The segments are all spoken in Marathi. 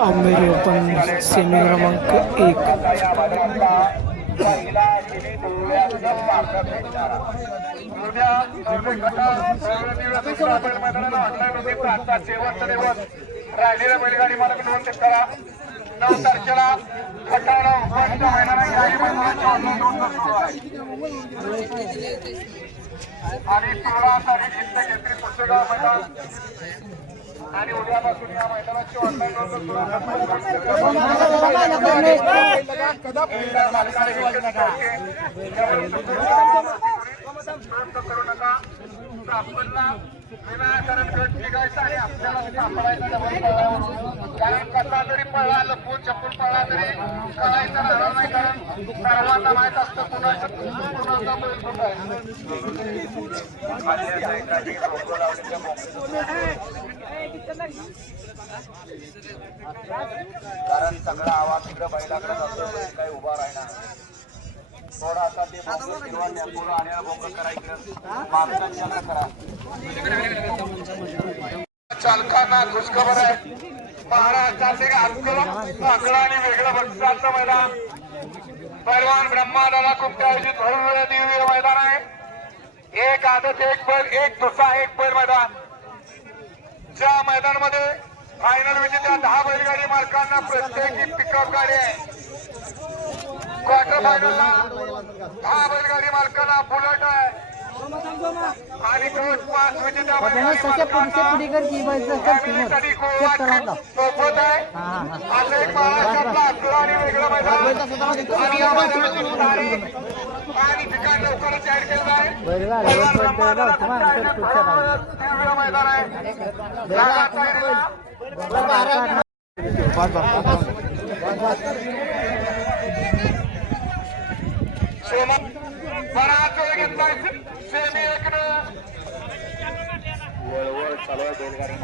आंबेरी ओपन सेमी क्रमांक 1. राहिलेल्या बैलगाडी मालक नोंद करा. 9 तारखेला खटारा उपाधीच्या मैदानात काही मैदानाच्या नोंद सुरू आहे आणि 16 तारीख इंद केंद्रीय पुस्तका मैदान आणि उद्यापासून या मैदानाची ऑनलाईन नोंद करू नका. विनाकारण गट निघायचा आणि आपल्याला सापडायचा कारण कसा जरी पळला लपून चपून पळला तरी कळायचं राहणार नाही. कारण सर्वांना माहित असतं कुणाचा बैल कुठं कारण सगळा आवाज तिकडे बैलाकडे जातो काही उभा राहणार थोडासा ते बोंग किंवा टेम्पोला आलेला बोंग करायचं मागचा करा. चालकांना खुशखबर आहे. महाराष्ट्रातील आकडा आणि वेगळं बक्षाचं मैदान पैलवान ब्रह्मादाला कुमटे आयोजित भव्य दिव्य मैदान आहे. एक आदत एक बैल एक दुसरा एक बैल मैदान. ज्या मैदानामध्ये फायनल विजेत्या 10 बैलगाडी मालकांना प्रत्येकी पिकअप गाडी आहे. क्वार्टर फायनलला 10 बैलगाडी मालकांना बुलेट आहे आणि कोच 5 विजेत्या सोबत आहे. असं एक महाराष्ट्रातला आकडा आणि वेगळं मैदान आणि ठिकाण लवकरच जाहीर केलं आहे. मैदान आहे बराच वेळ घेतलाय सेमी एकनं वळवळ चालू आहे बैलगाडी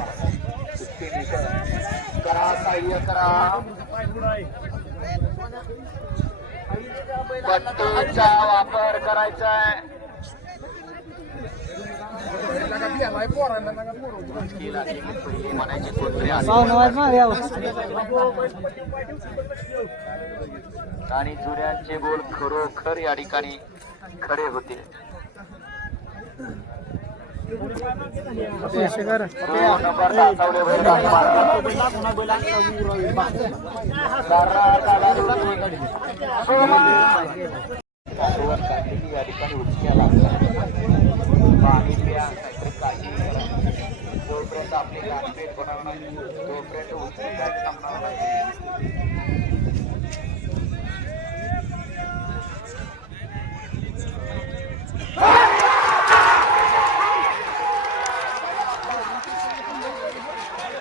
करा साह्य करा. बट्टूचा वापर करायचा आहे. आणि जुड्यांचे बोल खरोखर या ठिकाणी खरे होते. या ठिकाणी उचक्या लागतात पाणी प्या काहीतरी काळजी जोपर्यंत आपली गाठभेट होणार नाही तोपर्यंत उचकी